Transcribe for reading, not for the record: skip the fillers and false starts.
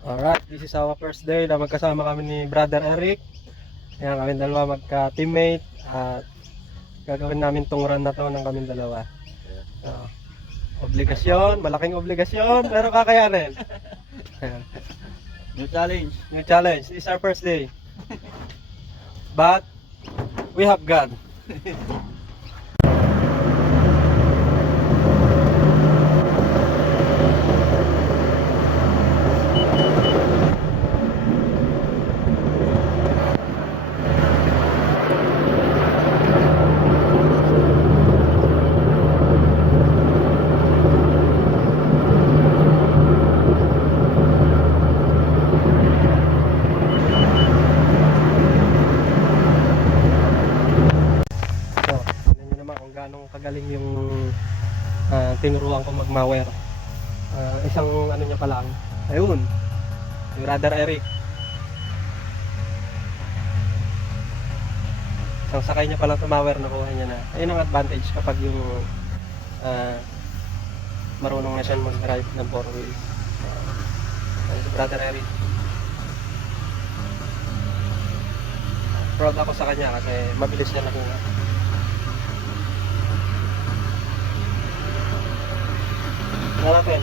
Alright, this is our first day na magkasama kami ni Brother Eric. Ayan, kami dalawa magka-teammate at gagawin namin tong run na to ng kami dalawa. So, obligasyon, malaking obligasyon, pero kakayanin. Ayan. New challenge. New challenge. This is our first day. But, we have God. Ganong kagaling yung tinuruan ko magmawer. Isang ano niya pa lang. Ayun. Yung Brother Eric. Isang sakay niya pa lang tumawer, nakuha niya na. Ayun ang advantage kapag yung marunong na siya mag-drive ng 4 wheels. Ayun si Brother Eric. Proud ako sa kanya kasi mabilis niya nakuha. Natin.